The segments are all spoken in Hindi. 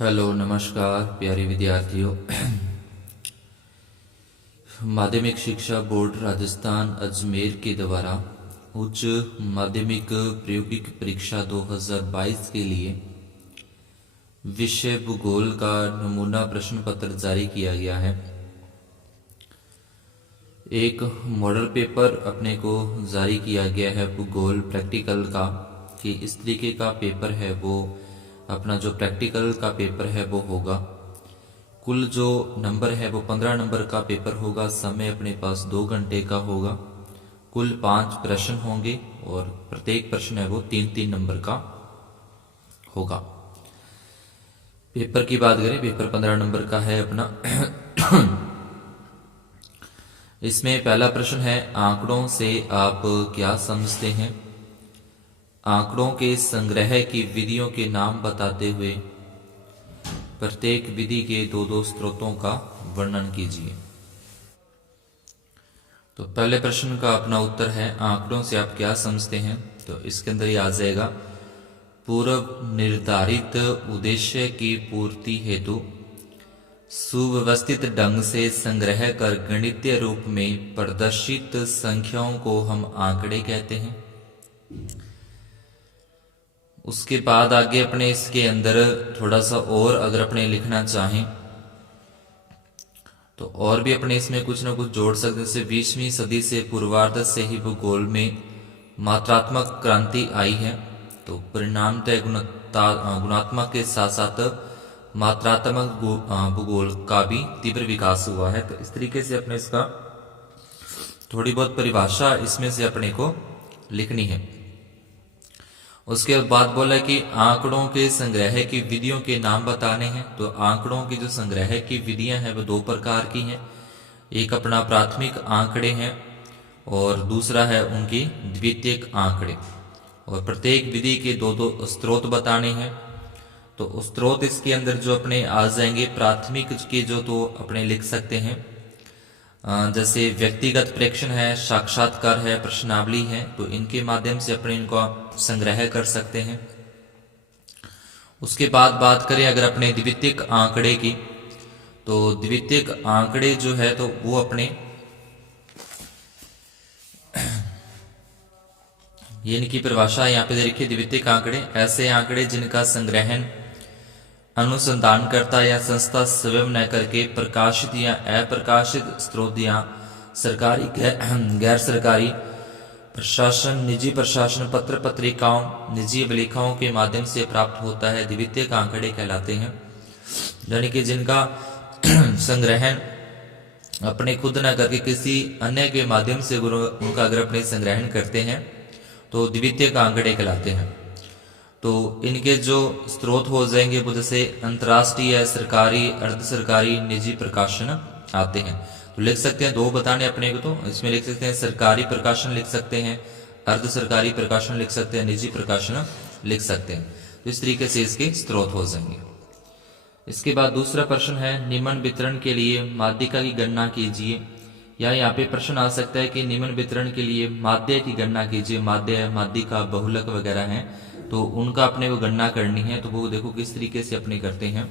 हेलो नमस्कार प्यारे विद्यार्थियों। माध्यमिक शिक्षा बोर्ड राजस्थान अजमेर के द्वारा उच्च माध्यमिक प्रायोगिक परीक्षा 2022 के लिए विषय भूगोल का नमूना प्रश्न पत्र जारी किया गया है। एक मॉडल पेपर अपने को जारी किया गया है भूगोल प्रैक्टिकल का, कि इस तरीके का पेपर है वो अपना जो प्रैक्टिकल का पेपर है वो होगा। कुल जो नंबर है वो 15 नंबर का पेपर होगा। समय अपने पास 2 घंटे का होगा। कुल 5 प्रश्न होंगे और प्रत्येक प्रश्न है वो 3-3 नंबर का होगा। पेपर की बात करें, पेपर 15 नंबर का है अपना। इसमें पहला प्रश्न है, आंकड़ों से आप क्या समझते हैं? आंकड़ों के संग्रह की विधियों के नाम बताते हुए प्रत्येक विधि के 2-2 स्रोतों का वर्णन कीजिए। तो पहले प्रश्न का अपना उत्तर है, आंकड़ों से आप क्या समझते हैं? तो इसके अंदर ये आ जाएगा, पूर्व निर्धारित उद्देश्य की पूर्ति हेतु सुव्यवस्थित ढंग से संग्रह कर गणितीय रूप में प्रदर्शित संख्याओं को हम आंकड़े कहते हैं। उसके बाद आगे अपने इसके अंदर थोड़ा सा और अगर अपने लिखना चाहें तो और भी अपने इसमें कुछ ना कुछ जोड़ सकते। जैसे 20वीं सदी से पूर्वार्ध से ही भूगोल में मात्रात्मक क्रांति आई है, तो परिणामतः गुणात्मक के साथ साथ मात्रात्मक भूगोल का भी तीव्र विकास हुआ है। तो इस तरीके से अपने इसका थोड़ी बहुत परिभाषा इसमें से अपने को लिखनी है। उसके बाद बोला कि आंकड़ों के संग्रह की विधियों के नाम बताने हैं। तो आंकड़ों की जो संग्रह की विधियां हैं वो 2 प्रकार की हैं। एक अपना प्राथमिक आंकड़े हैं और दूसरा है उनकी द्वितीयक आंकड़े, और प्रत्येक विधि के 2-2 स्रोत बताने हैं। तो स्रोत इसके अंदर जो अपने आ जाएंगे, प्राथमिक के जो तो अपने लिख सकते हैं, जैसे व्यक्तिगत प्रेक्षण है, साक्षात्कार है, प्रश्नावली है, तो इनके माध्यम से अपने इनको संग्रह कर सकते हैं। उसके बाद बात करें अगर अपने द्वितीयक आंकड़े की, तो द्वितीयक आंकड़े जो है तो वो अपने ये इनकी परिभाषा यहाँ पे दे रखी है। द्वितीयक आंकड़े ऐसे आंकड़े जिनका संग्रहण अनुसंधानकर्ता या संस्था स्वयं न करके प्रकाशित या अप्रकाशित स्रोत या सरकारी गैर सरकारी प्रशासन, निजी प्रशासन, पत्र पत्रिकाओं, निजी अभिलेखाओं के माध्यम से प्राप्त होता है, द्वितीयक आंकड़े कहलाते हैं। यानी कि जिनका संग्रहण अपने खुद न करके किसी अन्य के माध्यम से उनका अगर अपने संग्रहण करते हैं तो द्वितीयक आंकड़े कहलाते हैं। तो इनके जो स्रोत हो जाएंगे वो जैसे अंतर्राष्ट्रीय, सरकारी, अर्ध सरकारी, निजी प्रकाशन आते हैं। तो लिख सकते हैं 2 बताने अपने को, तो इसमें लिख सकते हैं सरकारी प्रकाशन लिख सकते हैं, अर्ध सरकारी प्रकाशन लिख सकते हैं, निजी प्रकाशन लिख सकते हैं। तो इस तरीके से इसके स्रोत हो जाएंगे। इसके बाद दूसरा प्रश्न है, निम्न वितरण के लिए माध्यिका की गणना कीजिए। या यहाँ पे प्रश्न आ सकता है कि निम्न वितरण के लिए माध्य की गणना कीजिए। माध्य, माध्यिका, बहुलक वगैरह हैं, तो उनका अपने को गणना करनी है। तो वो देखो किस तरीके से अपने करते हैं।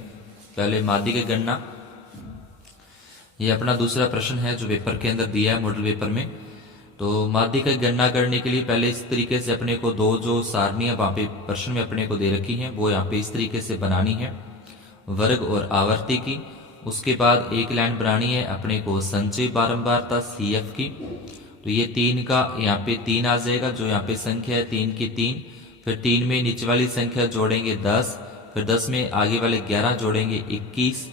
पहले माध्य की गणना, ये अपना दूसरा प्रश्न है जो पेपर के अंदर दिया है मॉडल पेपर में। तो माध्य की गणना करने के लिए पहले इस तरीके से अपने को 2 जो सारणियां वहां पे प्रश्न में अपने को दे रखी हैं वो यहाँ पे इस तरीके से बनानी है, वर्ग और आवर्ती की। उसके बाद एक लाइन बनानी है अपने को संचयी बारंबारता CF की। तो ये 3 का यहाँ पे 3 आ जाएगा, जो यहाँ पे संख्या है 3 की 3, फिर 3 में नीचे वाली संख्या जोड़ेंगे 10, फिर 10 में आगे वाले 11 जोड़ेंगे 21,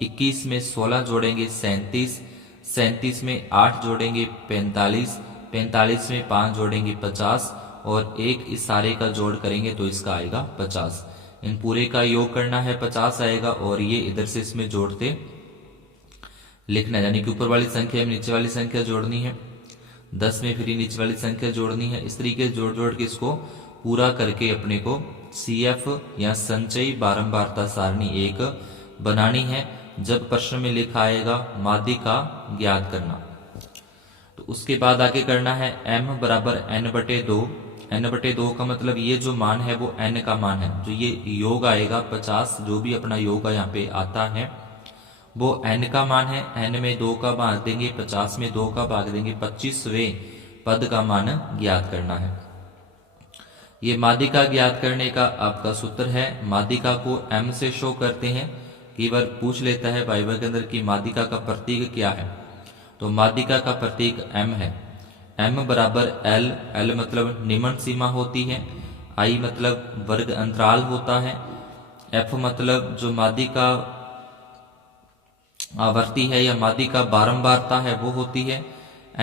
21 में 16 जोड़ेंगे 37, 37 में 8 जोड़ेंगे 45, 45 में 5 जोड़ेंगे 50, और एक इस सारे का जोड़ करेंगे तो इसका आएगा 50। इन पूरे का योग करना है, 50 आएगा, और ये इधर से इसमें जोड़ते लिखना है। यानी कि ऊपर वाली संख्या में नीचे वाली संख्या जोड़नी है, 10 में फिर नीचे वाली संख्या जोड़नी है। इस तरीके से जोड़ जोड़ के इसको पूरा करके अपने को CF या संचयी बारंबारता सारणी 1 बनानी है। जब प्रश्न में लिखा आएगा माध्यिका ज्ञात करना। तो उसके बाद आगे करना है m बराबर n/2, n/2 का मतलब ये जो मान है वो n का मान है। जो ये योग आएगा 50, जो भी अपना योग यहाँ पे आता है वो n का मान है। n में 2 का भाग देंगे, 50 में 2 का भाग देंगे, 25वें पद का मान ज्ञात करना है। ये माध्यिका ज्ञात करने का आपका सूत्र है। माध्यिका को m से शो करते हैं। कई बार पूछ लेता है वाइवा के अंदर कि माध्यिका का प्रतीक क्या है, तो माध्यिका का प्रतीक m है। m बराबर l, l मतलब निम्न सीमा होती है, i मतलब वर्ग अंतराल होता है, f मतलब जो माध्यिका आवर्ती है या माध्यिका बारंबारता है वो होती है,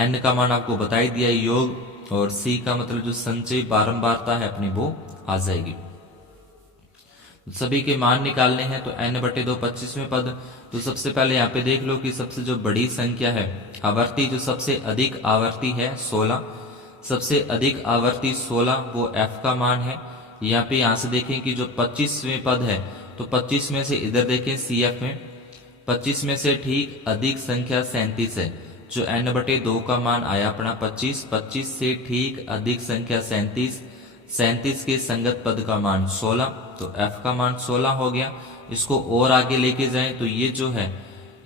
n का मान आपको बता ही दिया योग, और c का मतलब जो संचय बारंबारता है अपनी वो आ जाएगी। सभी के मान निकालने हैं तो n/2 25वें पद। तो सबसे पहले यहाँ पे देख लो कि सबसे जो बड़ी संख्या है आवर्ती, जो सबसे अधिक आवर्ती है 16, सबसे अधिक आवर्ती 16 वो f का मान है। यहाँ पे यहाँ से देखें कि जो 25वें पद है तो 25 में से इधर देखें CF में 25 में से ठीक अधिक संख्या 37 है। जो n/2 का मान आया अपना 25, 25 से ठीक अधिक संख्या 37, 37 के संगत पद का मान 16, तो f का मान 16 हो गया। इसको और आगे लेके जाएं तो ये जो है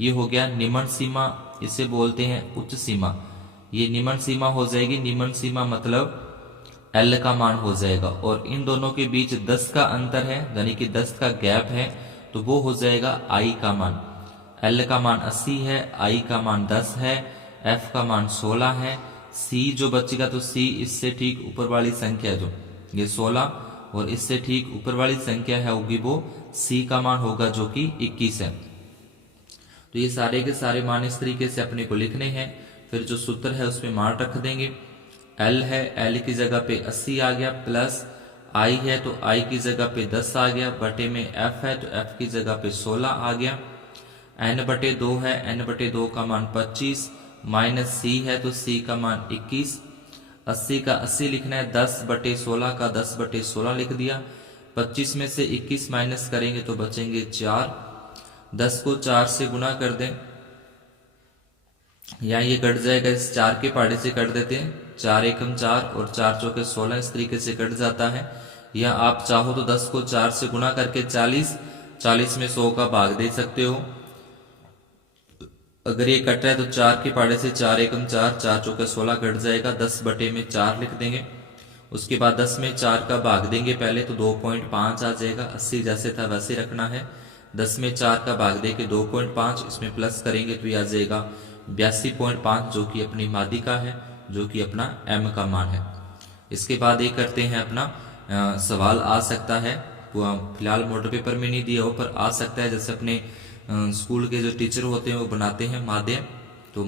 ये हो गया निम्न सीमा, इसे बोलते हैं उच्च सीमा। ये निम्न सीमा हो जाएगी। निम्न सीमा मतलब l का मान हो जाएगा, और इन दोनों के बीच 10 का अंतर है, यानी कि 10 का गैप है, तो वो हो जाएगा i का मान। l का मान 80 है, i का मान 10 है, f का मान 16 है। c जो बचेगा तो c इससे ठीक ऊपर वाली संख्या जो ये 16 और इससे ठीक ऊपर वाली संख्या है होगी वो c का मान होगा जो कि 21 है। तो ये सारे के सारे मान इस तरीके से अपने को लिखने हैं। फिर जो सूत्र है उसमें मान रख देंगे। l है, l की जगह पे 80 आ गया, प्लस i है तो i की जगह पे 10 आ गया, बटे में f है तो f की जगह पे 16 आ गया। n/2 है, n/2 का मान 25, माइनस c है तो c का मान 21। 80 का 80 लिखना है, 10/16 का 10/16 लिख दिया। 25 में से 21 माइनस करेंगे तो बचेंगे 4। 10 को 4 से गुना कर दें, यहाँ ये कट जाएगा, इस 4 के पहाड़े से कट देते हैं, 4 एकम 4 और 4 चौके 16, इस तरीके से कट जाता है। या आप चाहो तो 10 को 4 से गुना करके 40 में 100 का भाग दे सकते हो। अगर ये कट रहा है तो 4 के पहाड़े से 4 एकम 4, 4 चौके 16 कट जाएगा, 10 बटे में 4 लिख देंगे। उसके बाद 10 में 4 का भाग देंगे पहले तो 2.5 आ जाएगा। 80 जैसे था वैसे रखना है। 10 में 4 का भाग दे के 2.5, इसमें प्लस करेंगे तो ये आ जाएगा 82.5, जो कि अपनी माध्यिका है, जो कि अपना m का मान है। इसके बाद ये करते हैं अपना सवाल आ सकता है, फिलहाल मॉडल पेपर में नहीं दिया हो पर आ सकता है, जैसे अपने स्कूल के जो टीचर होते हैं वो बनाते हैं माध्य। तो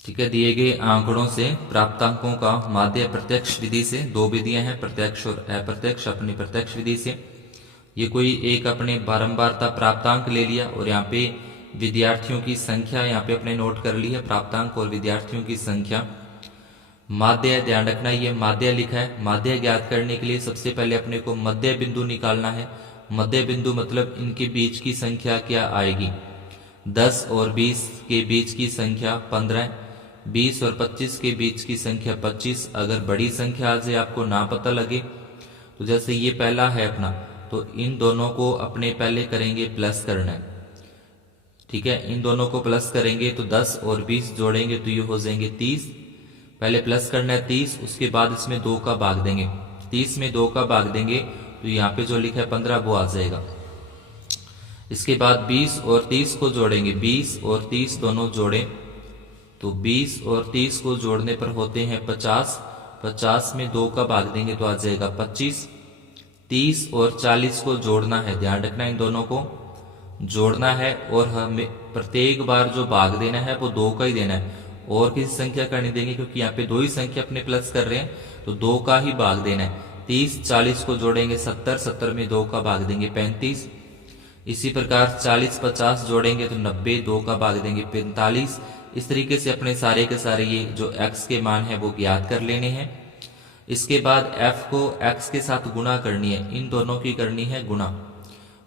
ठीक है, दिए गए आंकड़ों से प्राप्तांकों का माध्य प्रत्यक्ष विधि से, दो विधियां हैं प्रत्यक्ष और अप्रत्यक्ष। अपनी प्रत्यक्ष विधि से ये कोई एक अपने बारंबारता प्राप्तांक ले लिया और यहाँ पे विद्यार्थियों की संख्या यहाँ पे अपने नोट कर ली है, प्राप्तांक और विद्यार्थियों की संख्या। माध्य ध्यान रखना, ये माध्य लिखा है। माध्य ज्ञात करने के लिए सबसे पहले अपने को मध्य बिंदु निकालना है। मध्य बिंदु मतलब इनके बीच की संख्या क्या आएगी। 10 और 20 के बीच की संख्या 15, 20 और 25 के बीच की संख्या 25। अगर बड़ी संख्या आ जाए आपको ना पता लगे तो जैसे ये पहला है अपना, तो इन दोनों को अपने पहले करेंगे प्लस करना है। ठीक है, इन दोनों को प्लस करेंगे तो 10 और 20 जोड़ेंगे तो ये हो जाएंगे 30। पहले प्लस करना है 30, उसके बाद इसमें 2 का भाग देंगे। 30 में 2 का भाग देंगे तो यहाँ पे जो लिखा है 15 वो आ जाएगा। इसके बाद 20 और 30 को जोड़ेंगे, 20 और 30 दोनों जोड़े तो 20 और 30 को जोड़ने पर होते हैं 50। 50 में 2 का भाग देंगे तो आ जाएगा 25। 30 और 40 को जोड़ना है, ध्यान रखना इन दोनों को जोड़ना है, और हमें प्रत्येक बार जो भाग देना है वो 2 का ही देना है, और किसी संख्या का नहीं देंगे, क्योंकि यहाँ पे 2 ही संख्या अपने प्लस कर रहे हैं तो 2 का ही भाग देना है। 30 40 को जोड़ेंगे 70, 70 में 2 का भाग देंगे 35। इसी प्रकार 40 50 जोड़ेंगे तो 90, 2 का भाग देंगे 45। इस तरीके से अपने सारे के सारे ये जो x के मान है वो ज्ञात कर लेने हैं। इसके बाद f को x के साथ गुणा करनी है, इन दोनों की करनी है गुणा।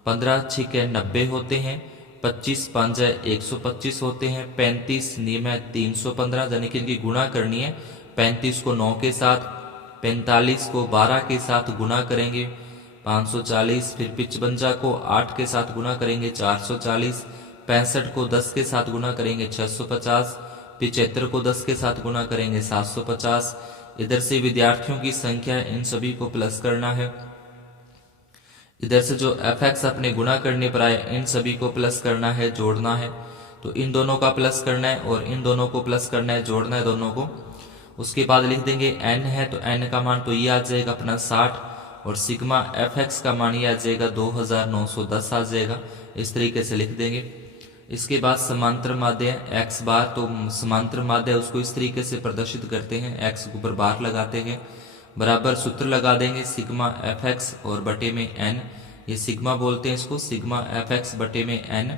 15 6 90 होते हैं, 25 5 है 125 होते हैं। 35 नियम है 315, यानी कि इनकी गुणा करनी है। 35 को 9 के साथ, 45 को 12 के साथ गुणा करेंगे 540, फिर 55 को 8 के साथ गुणा करेंगे 440, 65 को 10 के साथ गुणा करेंगे 650, 75 को 10 के साथ गुणा करेंगे 750। इधर से विद्यार्थियों की संख्या, इन सभी को प्लस करना है। इधर से जो fx अपने गुणा करने पर आए, इन सभी को प्लस करना है, जोड़ना है। तो इन दोनों का प्लस करना है और इन दोनों को प्लस करना है, जोड़ना है दोनों को। उसके बाद लिख देंगे n है, तो n का मान तो ये आ जाएगा अपना 60, और सिग्मा fx का मान ये आ जाएगा 2910 आ जाएगा। इस तरीके से लिख देंगे। इसके बाद समांतर माध्य x बार, तो समांतर माध्य उसको इस तरीके से प्रदर्शित करते हैं, x के ऊपर बार लगाते हैं, बराबर सूत्र लगा देंगे सिग्मा fx और बटे में n, ये सिग्मा बोलते हैं इसको, सिग्मा fx बटे में n,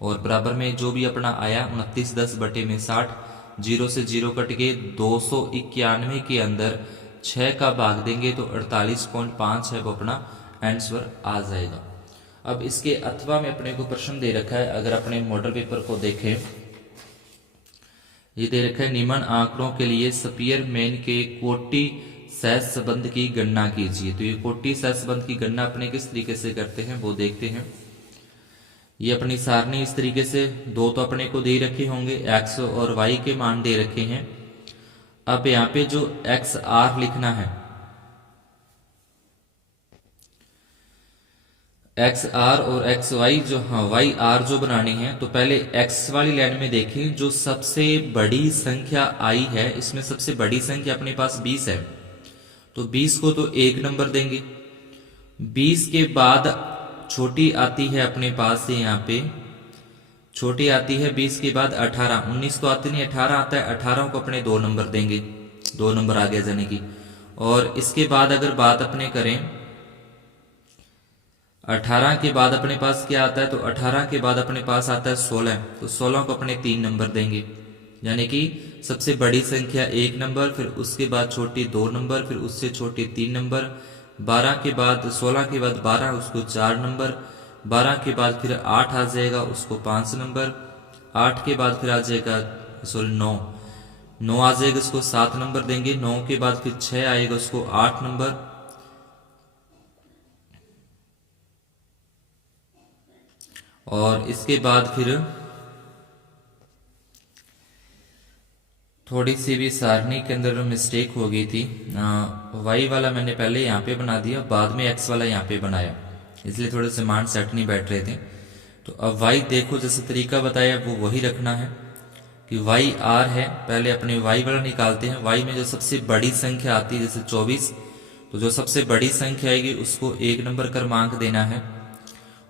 और बराबर में जो भी अपना आया 2910 बटे में 60, 0 से 0 कट के 291 के अंदर 6 का भाग देंगे तो 48.5 है, वो अपना आंसर आ जाएगा। अब इसके अथवा में अपने को प्रश्न दे रखा है, अगर अपने मॉडल पेपर को देखें, ये दे रखा है निम्न आंकड़ों के लिए स्पीयरमैन के कोटि सहसंबंध की गणना कीजिए। तो ये कोटि सहसंबंध की गणना अपने किस तरीके से करते हैं वो देखते हैं। ये अपनी सारणी इस तरीके से, दो तो अपने को दे रखे होंगे, x और y के मान दे रखे हैं। अब यहाँ पे जो xr लिखना है, xr और xy जो, हाँ yr जो बनानी है, तो पहले x वाली लाइन में देखें, जो सबसे बड़ी संख्या आई है, इसमें सबसे बड़ी संख्या अपने पास 20 है, तो 20 को तो 1 नंबर देंगे। 20 के बाद छोटी आती है अपने पास से, यहाँ पे छोटी आती है 20 के बाद 18, 19 तो आती नहीं, 18 आता है, 18 को अपने 2 नंबर देंगे, 2 नंबर आ गया जाने की। और इसके बाद अगर बात अपने करें 18 के बाद अपने पास क्या आता है, तो 18 के बाद अपने पास आता है 16, तो 16 को अपने 3 नंबर देंगे, यानी कि सबसे बड़ी संख्या 1 नंबर, फिर उसके बाद छोटी 2 नंबर, फिर उससे छोटी 3 नंबर, 12 के बाद 16 के बाद 12 उसको 4 नंबर, 12 के बाद फिर 8 आ जाएगा उसको 5 नंबर, 8 के बाद फिर आ जाएगा 9 आ जाएगा उसको 7 नंबर देंगे, 9 के बाद फिर 6 आएगा उसको 8 नंबर, और इसके बाद फिर थोड़ी सी भी सारणी के अंदर मिस्टेक हो गई थी, y वाला मैंने पहले यहाँ पे बना दिया, बाद में x वाला यहाँ पे बनाया, इसलिए थोड़े से मान सेट नहीं बैठ रहे थे। तो अब y देखो, जैसे तरीका बताया वो वही रखना है कि y r है, पहले अपने y वाला निकालते हैं। y में जो सबसे बड़ी संख्या आती है जैसे 24, तो जो सबसे बड़ी संख्या आएगी उसको 1 नंबर क्रमांक देना है।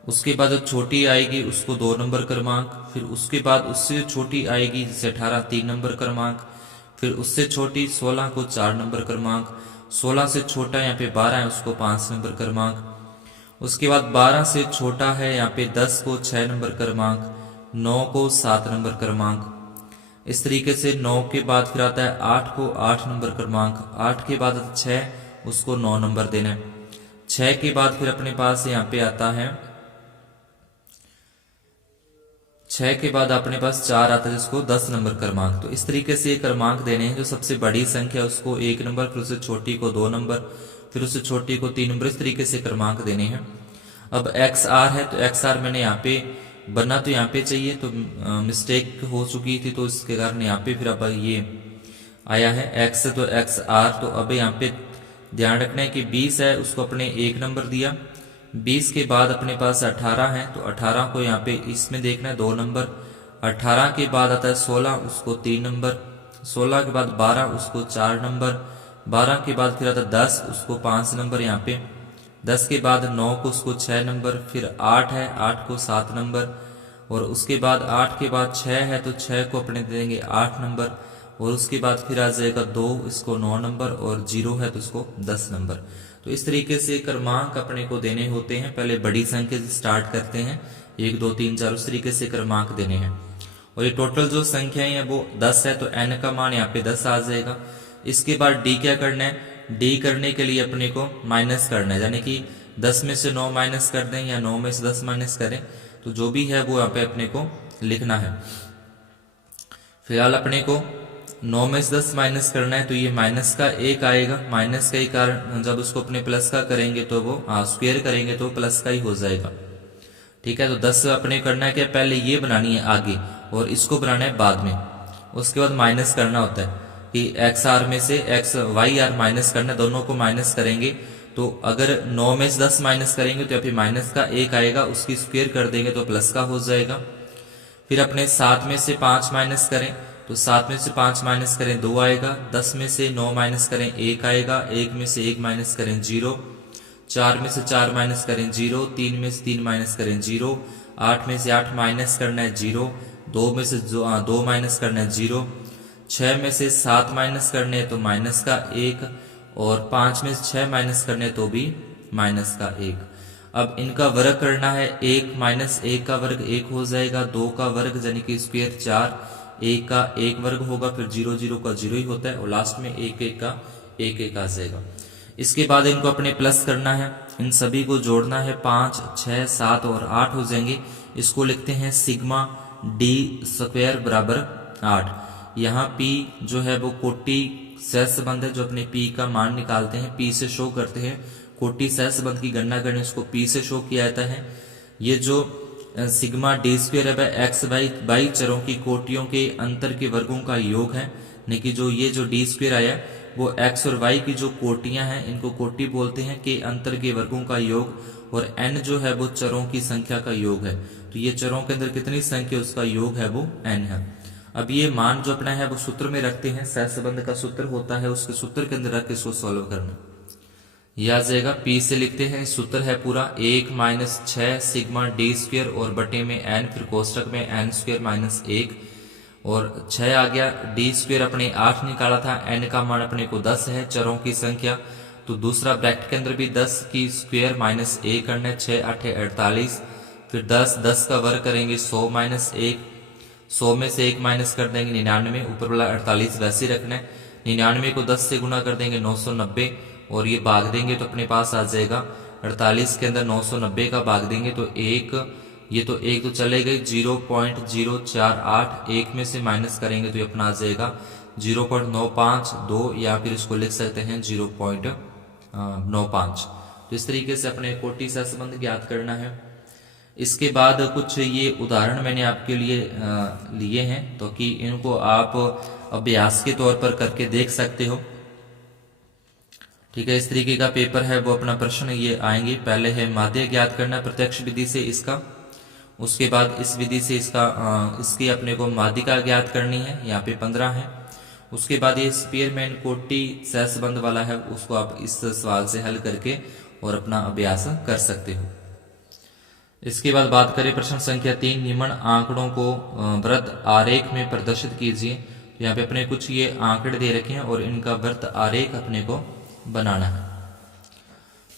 उसके बाद जो छोटी आएगी उसको 2 नंबर क्रमांक, फिर उसके बाद उससे छोटी आएगी जैसे 18 3 नंबर क्रमांक, फिर उससे छोटी 16 को 4 नंबर क्रमांक, 16 से छोटा यहाँ पे 12 है उसको 5 नंबर क्रमांक, उसके बाद 12 से छोटा है यहाँ पे 10 को 6 नंबर क्रमांक, 9 को 7 नंबर क्रमांक। इस तरीके से 9 के बाद फिर आता है 8 को 8 नंबर क्रमांक, 8 के बाद 6 उसको 9 नंबर देना है, 6 के बाद फिर अपने पास यहाँ पे आता है 6 के बाद अपने पास 4 आता है जिसको 10 नंबर क्रमांक। तो इस तरीके से ये क्रमांक देने हैं, जो सबसे बड़ी संख्या उसको 1 नंबर, फिर उससे छोटी को 2 नंबर, फिर उससे छोटी को 3 नंबर, इस तरीके से क्रमांक देने हैं। अब XR है, तो XR मैंने यहाँ पे बनना तो यहाँ पे चाहिए, तो मिस्टेक हो चुकी थी, तो इसके कारण यहाँ पे फिर अब ये आया है X, तो XR। तो अब यहाँ पे ध्यान रखना है कि 20 है उसको अपने 1 नंबर दिया, 20 के बाद अपने पास 18 है, तो 18 को यहाँ पे इसमें देखना है 2 नंबर, 18 के बाद आता है 16 उसको 3 नंबर, 16 के बाद 12 उसको 4 नंबर, 12 के बाद फिर आता है 10 उसको 5 नंबर यहाँ पे, 10 के बाद 9 को उसको 6 नंबर, फिर 8 है 8 को 7 नंबर, और उसके बाद 8 के बाद 6 है तो 6 को अपने दे देंगे 8 नंबर, और उसके बाद फिर आ जाएगा 2 इसको 9 नंबर, और 0 है तो इसको 10 नंबर। तो इस तरीके से क्रमांक अपने को देने होते हैं, पहले बड़ी संख्या से स्टार्ट करते हैं, 1 2 3 4, उस तरीके से क्रमांक देने हैं। और ये टोटल जो संख्याएं हैं वो 10 है, तो n का मान यहाँ पे 10 आ जाएगा। इसके बाद d क्या करना है, d करने के लिए अपने को माइनस करना है, यानी कि 10 में से 9 माइनस कर दें या 9 में से 10 माइनस करें, तो जो भी है वो यहाँ पे अपने को लिखना है। फिलहाल अपने को 9 में से 10 माइनस करना है, तो ये माइनस का 1 आएगा। माइनस का ही कारण जब उसको अपने प्लस का करेंगे तो वो स्क्वायर करेंगे तो प्लस का ही हो जाएगा। ठीक है, तो 10 अपने करना है क्या, पहले ये बनानी है आगे और इसको बनाना है बाद में। उसके बाद माइनस करना होता है कि एक्स आर में से एक्स वाई आर माइनस करना है, दोनों को माइनस करेंगे। तो अगर 9 में से 10 माइनस करेंगे तो फिर माइनस का 1 आएगा, उसकी स्क्वायर कर देंगे तो प्लस का हो जाएगा। फिर अपने 7 में से 5 माइनस करें तो 7 में से 5 माइनस करें 2 आएगा। 10 में से 9 माइनस करें 1 आएगा। 1 में से 1 माइनस करें 0। 4 में से 4 माइनस करें 0। 3 में से 3 माइनस करें 0। 8 में से 8 माइनस करना है 0। 2 में से 2 माइनस करना है 0। 6 में से 7 माइनस करने हैं तो माइनस का 1, और 5 में से 6 माइनस करने तो भी माइनस का 1। अब इनका वर्ग करना है, 1 माइनस 1 का वर्ग 1 हो जाएगा, 2 का वर्ग यानी कि स्क्वायर 4, 1 का 1 वर्ग होगा, फिर 0 0 का 0 ही होता है, और लास्ट में 1 1 का 1 1 आ जाएगा। इसके बाद इनको अपने प्लस करना है, इन सभी को जोड़ना है, 5 6 7 और 8 हो जाएंगे। इसको लिखते हैं सिग्मा डी स्क्वायर बराबर 8। यहाँ पी जो है वो कोटि सहसंबंध है, जो अपने पी का मान निकालते हैं, पी से शो करते हैं। कोटि सहसंबंध की गणना करने उसको पी से शो किया जाता है। ये जो सिग्मा डी स्क्वायर है वह एक्स वाई चरों की कोटियों के अंतर के वर्गों का योग है। यानी कि जो ये जो डी स्क्वायर आया वो एक्स और वाई की जो कोटियां हैं इनको कोटि बोलते हैं, के अंतर के वर्गों का योग, और एन जो है वो चरों की संख्या का योग है। तो ये चरों के अंदर कितनी संख्या उसका योग है वो एन है। अब ये मान जो अपना है वो सूत्र में रखते हैं, सहसंबंध का सूत्र होता है, उसके सूत्र के अंदर रख के इसको सॉल्व करना। यह आ जाएगा, पी से लिखते हैं, सूत्र है पूरा 1 माइनस 6 सिग्मा डी स्क्वायर और बटे में एन, फिर कोष्टक में एन स्क्वायर माइनस 1, और 6 आ गया। डी स्क्वायर अपने 8 निकाला था, एन का मान अपने को 10 है, चरों की संख्या। तो दूसरा ब्रैकेट के अंदर भी 10 की स्क्वायर माइनस 1 करना है, 6 8 48, फिर 10 का वर्ग करेंगे 100 माइनस 1, 100 में से 1 माइनस कर देंगे 99, ऊपर वाला 48 वैसे ही रखना है। 99 को 10 से गुना कर देंगे 990, और ये भाग देंगे तो अपने पास आ जाएगा 48 के अंदर 990 का भाग देंगे तो 1, ये तो 1 तो चले गए, 0.048, 1 में से माइनस करेंगे तो ये अपना आ जाएगा 0.952, या फिर इसको लिख सकते हैं 0.95। तो इस तरीके से अपने कोटि सहसंबंध ज्ञात करना है। इसके बाद कुछ ये उदाहरण मैंने आपके लिए लिए हैं, तो कि इनको आप अभ्यास के तौर पर करके देख सकते हो। ठीक है, इस तरीके का पेपर है वो अपना प्रश्न ये आएंगे। पहले है माध्य ज्ञात करना प्रत्यक्ष विधि से इसका, उसके बाद इस विधि से इसका इसकी अपने को माध्यिका ज्ञात करनी है, यहाँ पे 15 है। उसके बाद ये स्पीयरमैन कोटि सहसंबंध वाला है, उसको आप इस सवाल से हल करके और अपना अभ्यास कर सकते हो। इसके बाद बात करें प्रश्न संख्या 3, निम्न आंकड़ों को वृत्त आरेख में प्रदर्शित कीजिए। तो यहाँ पे अपने कुछ ये आंकड़े दे रखे हैं और इनका वृत्त आरेख अपने को बनाना है।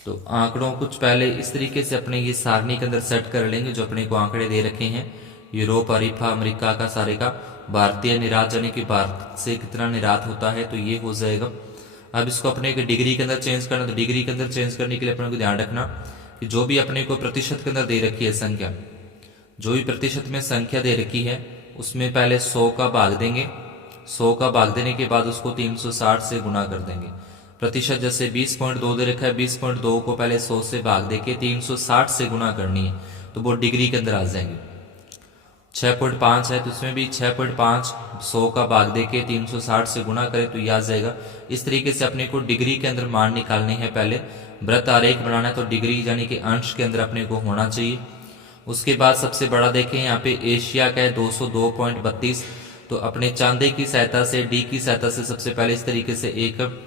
तो आंकड़ों कुछ पहले इस तरीके से अपने ये सारणी के अंदर सेट कर लेंगे, जो अपने को आंकड़े दे रखे हैं, यूरोप, अरीफा, अमेरिका का सारे का, भारतीय निर्यात यानी कि भारत से कितना निर्यात होता है तो ये हो जाएगा। अब इसको अपने एक डिग्री के अंदर चेंज करना, तो डिग्री के अंदर चेंज करने के लिए अपने को ध्यान रखना कि जो भी अपने को प्रतिशत के अंदर दे रखी है संख्या, जो भी प्रतिशत में संख्या दे रखी है उसमें पहले 100 का भाग देंगे, 100 का भाग देने के बाद उसको 360 से गुना कर देंगे। प्रतिशत जैसे 20.2 दे रखा है, 20.2 को पहले 100 से भाग देके 360 से गुना करनी है, तो वो डिग्री के अंदर आ जाएंगे। 6.5 है तो उसमें भी 6.5 100 का भाग देके 360 से गुना करें तो ये आ जाएगा। इस तरीके से अपने को डिग्री के अंदर मान निकालने हैं। पहले वृत्त आरेख बनाना है तो डिग्री यानी कि अंश के अंदर अपने को होना चाहिए। उसके बाद सबसे बड़ा देखें यहाँ पे एशिया का है 202.32, तो अपने चांदे की सहायता से, डी की सहायता से सबसे पहले इस तरीके से एक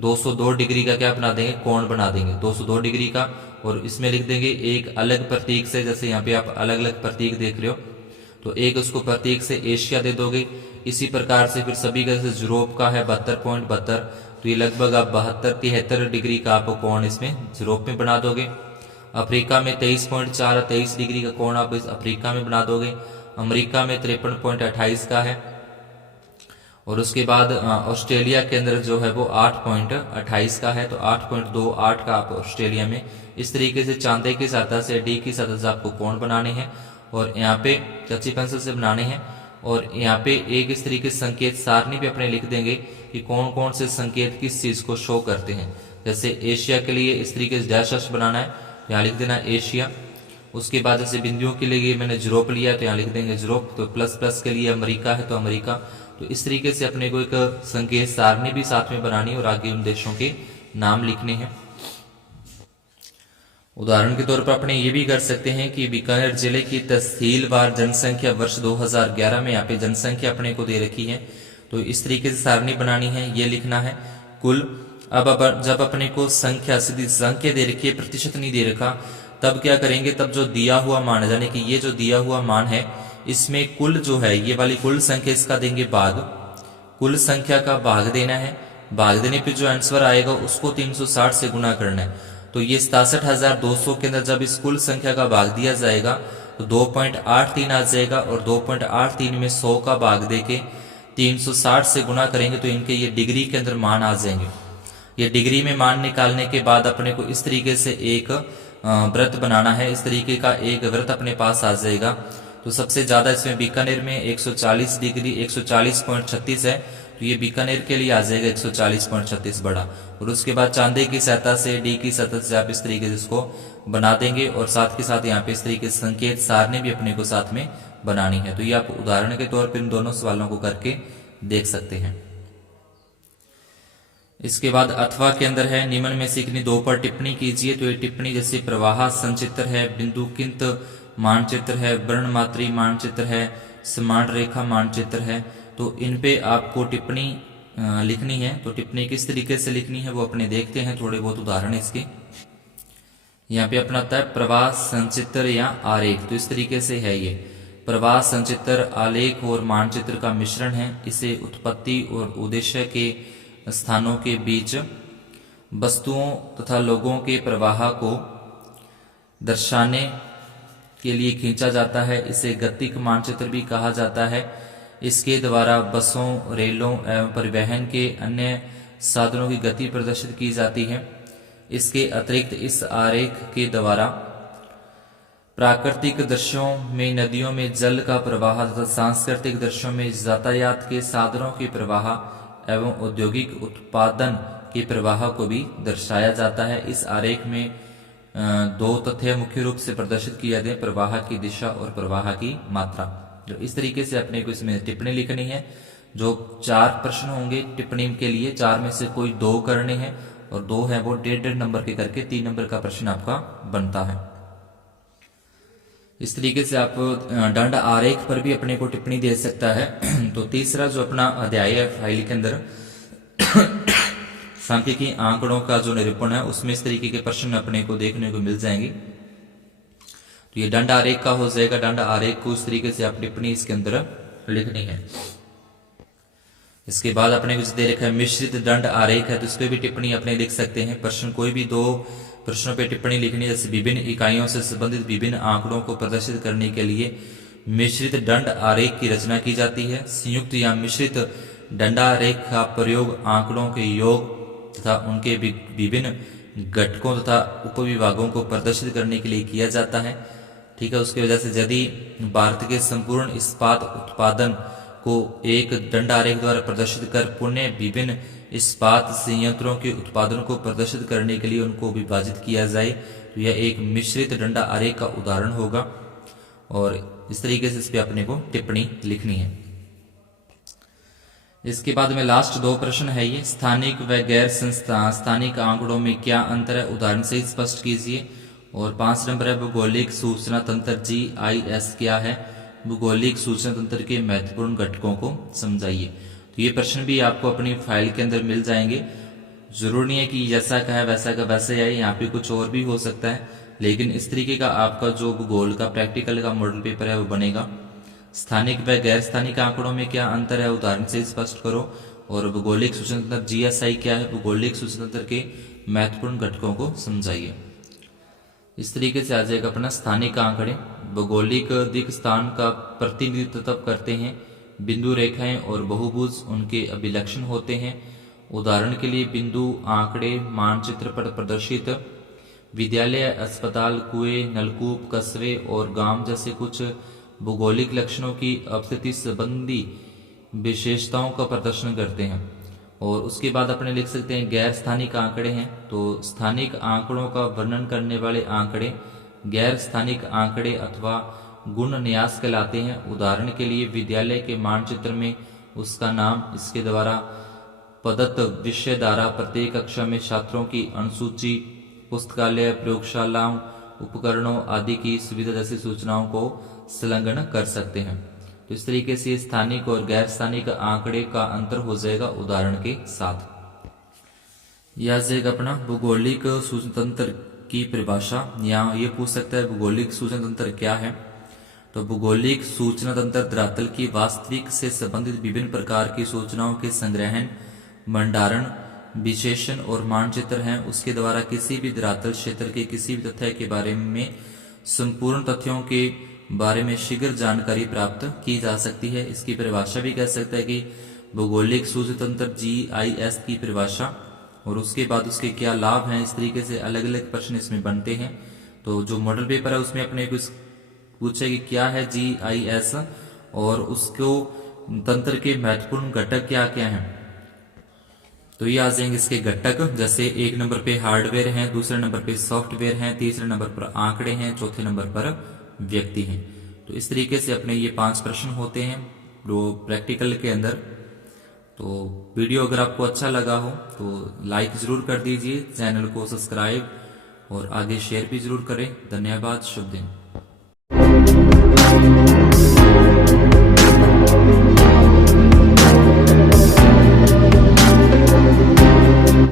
202 डिग्री का क्या बना देंगे, कोण बना देंगे 202 डिग्री का, और इसमें लिख देंगे एक अलग प्रतीक से, जैसे यहाँ पे आप अलग अलग प्रतीक देख रहे हो तो एक उसको प्रतीक से एशिया दे दोगे। इसी प्रकार से फिर सभी का, जैसे यूरोप का है 72.72, तो ये लगभग आप 72-73 डिग्री का आप कोण इसमें यूरोप में बना दोगे। अफ्रीका में 23.4 डिग्री का कोण आप इस अफ्रीका में बना दोगे। अमेरिका में 53.28 का है, और उसके बाद ऑस्ट्रेलिया के अंदर जो है वो 8.28 का है, तो 8.28 का आप ऑस्ट्रेलिया में। इस तरीके से चांदे की सहायता से, डी की सहायता से आपको कोण बनाने हैं, और यहाँ पे कच्ची पेंसिल से बनाने हैं। और यहाँ पे एक इस तरीके से संकेत सारणी भी अपने लिख देंगे कि कौन कौन से संकेत किस चीज को शो करते हैं। जैसे एशिया के लिए इस तरीके से डैश डैश बनाना है, यहाँ लिख देना एशिया। उसके बाद जैसे बिंदुओं के लिए मैंने यूरोप लिया तो यहाँ लिख देंगे यूरोप। तो प्लस प्लस के लिए अमेरिका है तो अमेरिका। तो इस तरीके से अपने को एक संकेत सारणी भी साथ में बनानी और आगे उन देशों के नाम लिखने हैं। उदाहरण के तौर पर अपने ये भी कर सकते हैं कि बीकानेर जिले की तहसीलवार जनसंख्या वर्ष 2011 में यहाँ पे जनसंख्या अपने को दे रखी है। तो इस तरीके से सारणी बनानी है, ये लिखना है कुल। अब जब अपने को संख्या सीधी संख्या दे रखी है, प्रतिशत नहीं दे रखा, तब क्या करेंगे, तब जो दिया हुआ मान है, यानी कि ये जो दिया हुआ मान है इसमें कुल जो है ये वाली कुल संख्या इसका देंगे भाग, कुल संख्या का भाग देना है। भाग देने पे जो आंसर आएगा उसको 360 से गुना करना है। तो ये 67,200 के अंदर जब इस कुल संख्या का भाग दिया जाएगा तो 2.83 आ जाएगा और 2.83 में 100 का भाग देके 360 से गुना करेंगे तो इनके ये डिग्री के अंदर मान आ जाएंगे। ये डिग्री में मान निकालने के बाद अपने को इस तरीके से एक व्रत बनाना है। इस तरीके का एक व्रत अपने पास आ जाएगा। तो सबसे ज्यादा इसमें बीकानेर में 140 डिग्री 140.36 है, तो ये बीकानेर के लिए आ जाएगा 140.36 बड़ा। और उसके बाद चांदे की सतह से, डी की सतह से आप इस तरीके से इसको बना देंगे और साथ के साथ यहाँ पे इस तरीके से संकेत सारणी भी अपने को साथ में बनानी है। तो ये आप उदाहरण के तौर पर इन दोनों सवालों को करके देख सकते हैं। इसके बाद अथवा के अंदर है निम्न में से किन्हीं दो पर टिप्पणी कीजिए। तो ये टिप्पणी जैसे प्रवाह संचित्र है, बिंदु किंत मानचित्र है, वर्णमात्री मानचित्र है, समान रेखा मानचित्र है। तो इन पे आपको टिप्पणी लिखनी है। तो टिप्पणी किस तरीके से लिखनी है वो अपने देखते हैं, थोड़े बहुत उदाहरण इसके। यहाँ पे अपना आता है प्रवाह संचित्र या आरेख। तो इस तरीके से है ये प्रवाह संचित्र आलेख और मानचित्र का मिश्रण है। इसे उत्पत्ति और उद्देश्य के स्थानों के बीच वस्तुओं तथा लोगों के प्रवाह को दर्शाने के लिए खींचा जाता है। इसे गतिक मानचित्र भी कहा जाता है। इसके द्वारा बसों, रेलों एवं परिवहन के अन्य साधनों की गति प्रदर्शित की जाती है। इसके अतिरिक्त इस आरेख के द्वारा प्राकृतिक दृश्यों में नदियों में जल का प्रवाह तथा सांस्कृतिक दृश्यों में यातायात के साधनों के प्रवाह एवं औद्योगिक उत्पादन के प्रवाह को भी दर्शाया जाता है। इस आरेख में दो तथ्य मुख्य रूप से प्रदर्शित किया गया, प्रवाह की दिशा और प्रवाह की मात्रा। जो इस तरीके से अपने को इसमें टिप्पणी लिखनी है। जो 4 प्रश्न होंगे टिप्पणी के लिए, 4 में से कोई 2 करने हैं और 2 है वो 1.5 नंबर के करके 3 नंबर का प्रश्न आपका बनता है। इस तरीके से आप दंड आरेख पर भी अपने को टिप्पणी दे सकता है। तो तीसरा जो अपना अध्याय है फाइल के अंदर सांख्यिकी आंकड़ों का जो निरूपण है उसमें इस तरीके के प्रश्न अपने को देखने को मिल जाएंगे। तो ये दंड आरेख का हो जाएगा। दंड आरेख को इस तरीके से आप टिप्पणी इसके अंदर लिखनी है। इसके बाद अपने कुछ दे रखा है मिश्रित दंड आरेख है, तो इस पे भी टिप्पणी अपने लिख सकते हैं। प्रश्न कोई भी 2 प्रश्नों पे टिप्पणी लिखनी है। जैसे विभिन्न इकाइयों से संबंधित विभिन्न आंकड़ों को प्रदर्शित करने के लिए मिश्रित दंड आरेख की रचना की जाती है। संयुक्त या मिश्रित दंडारेख का प्रयोग आंकड़ों के योग तथा उनके विभिन्न घटकों तथा उपविभागों को प्रदर्शित करने के लिए किया जाता है। ठीक है, उसकी वजह से यदि भारत के संपूर्ण इस्पात उत्पादन को एक दंडारेख द्वारा प्रदर्शित कर पुण्य विभिन्न इस्पात संयंत्रों के उत्पादन को प्रदर्शित करने के लिए उनको विभाजित किया जाए, तो यह एक मिश्रित दंडा आरेख का उदाहरण होगा। और इस तरीके से इस पे अपने को टिप्पणी लिखनी है। इसके बाद में लास्ट 2 प्रश्न है ये स्थानिक व गैर स्थानिक आंकड़ों में क्या अंतर है, उदाहरण से स्पष्ट कीजिए। और 5 नंबर है भूगोलिक सूचना तंत्र GIS क्या है, भूगोलिक सूचना तंत्र के महत्वपूर्ण घटकों को समझाइए। तो ये प्रश्न भी आपको अपनी फाइल के अंदर मिल जाएंगे। जरूर नहीं है कि जैसा का है वैसा का वैसे आए, यहाँ पे कुछ और भी हो सकता है, लेकिन इस तरीके का आपका जो भूगोल का प्रैक्टिकल का मॉडल पेपर है वो बनेगा। स्थानिक व गैर स्थानिक आंकड़ों में क्या अंतर है, उदाहरण से स्पष्ट करो। और भूगोलिक सूचना तंत्र GSI क्या है, भूगोलिक सूचना तंत्र के महत्वपूर्ण घटकों को समझाइए। इस तरीके से आ जाएगा अपना स्थानिक आंकड़े। भौगोलिक दिक् स्थान का प्रतिनिधित्व करते हैं। बिंदु रेखाएं और बहुभुज उनके अभिलक्षण होते हैं। उदाहरण के लिए बिंदु आंकड़े मानचित्र पर प्रदर्शित विद्यालय, अस्पताल, कुएं, नलकूप, कस्बे और गांव जैसे कुछ भौगोलिक लक्षणों की अपस्थिति संबंधी विशेषताओं का प्रदर्शन करते हैं। और उसके बाद अपने लिख सकते हैं गैर स्थानिक आंकड़े हैं। तो स्थानिक आंकड़ों का वर्णन करने वाले आंकड़े गैर स्थानिक आंकड़े अथवा गुण न्यास कहलाते हैं। उदाहरण के लिए विद्यालय के मानचित्र में उसका नाम, इसके द्वारा प्रदत्त विषय द्वारा प्रत्येक कक्षा में छात्रों की अनुसूची, पुस्तकालय, प्रयोगशालाओं, उपकरणों आदि की सुविधा जैसी सूचनाओं को संलग्न कर सकते हैं। तो इस तरीके से स्थानिक और गैर स्थानिक आंकड़े का अंतर हो जाएगा उदाहरण के साथ। यह आ जाएगा अपना भौगोलिक सूचना तंत्र की परिभाषा, या ये पूछ सकता है भौगोलिक सूचना तंत्र क्या है। तो भौगोलिक सूचना तंत्र धरातल की वास्तविक से संबंधित विभिन्न प्रकार की सूचनाओं के संग्रहण, भंडारण, विशेषण और मानचित्र हैं। उसके द्वारा किसी भी धरातल क्षेत्र के किसी भी तथ्य के बारे में संपूर्ण तथ्यों के बारे में शीघ्र जानकारी प्राप्त की जा सकती है। इसकी परिभाषा भी कह सकता है कि भौगोलिक सूचना तंत्र GIS की परिभाषा, और उसके बाद उसके क्या लाभ हैं। इस तरीके से अलग अलग प्रश्न इसमें बनते हैं। तो जो मॉडल पेपर है उसमें अपने कुछ पूछे कि क्या है GIS और उसको तंत्र के महत्वपूर्ण घटक क्या क्या हैं। तो ये आ जाएंगे इसके घटक, जैसे एक नंबर पे हार्डवेयर हैं, दूसरे नंबर पे सॉफ्टवेयर हैं, तीसरे नंबर पर आंकड़े हैं, चौथे नंबर पर व्यक्ति हैं। तो इस तरीके से अपने ये 5 प्रश्न होते हैं जो प्रैक्टिकल के अंदर। तो वीडियो अगर आपको अच्छा लगा हो तो लाइक जरूर कर दीजिए, चैनल को सब्सक्राइब और आगे शेयर भी जरूर करें। धन्यवाद, शुभ दिन।